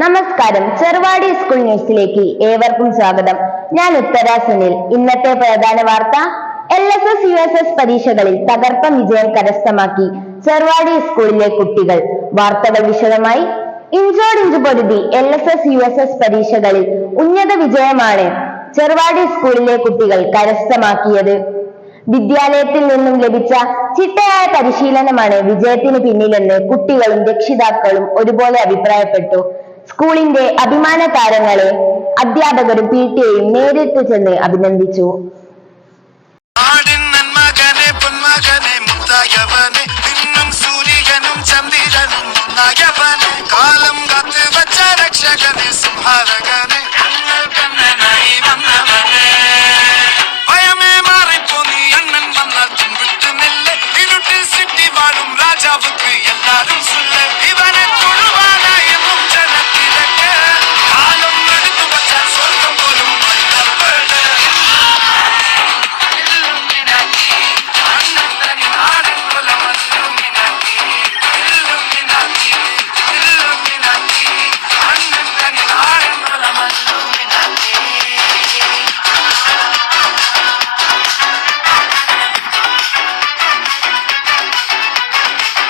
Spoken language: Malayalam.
നമസ്കാരം. ചെറുവാടി സ്കൂൾ ന്യൂസിലേക്ക് ഏവർക്കും സ്വാഗതം. ഞാൻ ഉത്തര സുനിൽ. ഇന്നത്തെ പ്രധാന വാർത്ത L S S U S S പരീക്ഷകളിൽ തകർപ്പൻ വിജയം കരസ്ഥമാക്കി ചെറുവാടി സ്കൂളിലെ കുട്ടികൾ. വാർത്തകൾ വിശദമായി. ഇഞ്ചോടിഞ്ച് പൊരുതി L S S U S S പരീക്ഷകളിൽ ഉന്നത വിജയമാണ് ചെറുവാടി സ്കൂളിലെ കുട്ടികൾ കരസ്ഥമാക്കിയത്. വിദ്യാലയത്തിൽ നിന്നും ലഭിച്ച ചിട്ടയായ പരിശീലനമാണ് വിജയത്തിന് പിന്നിലെന്ന് കുട്ടികളും രക്ഷിതാക്കളും ഒരുപോലെ അഭിപ്രായപ്പെട്ടു. സ്കൂളിന്റെ അഭിമാന താരങ്ങളെ അധ്യാപകരും പി ടി എയും നേരിട്ട് ചെന്ന് അഭിനന്ദിച്ചു. കാലം കാത്ത് വച്ച രക്ഷകനെ സംഹാരകൻ.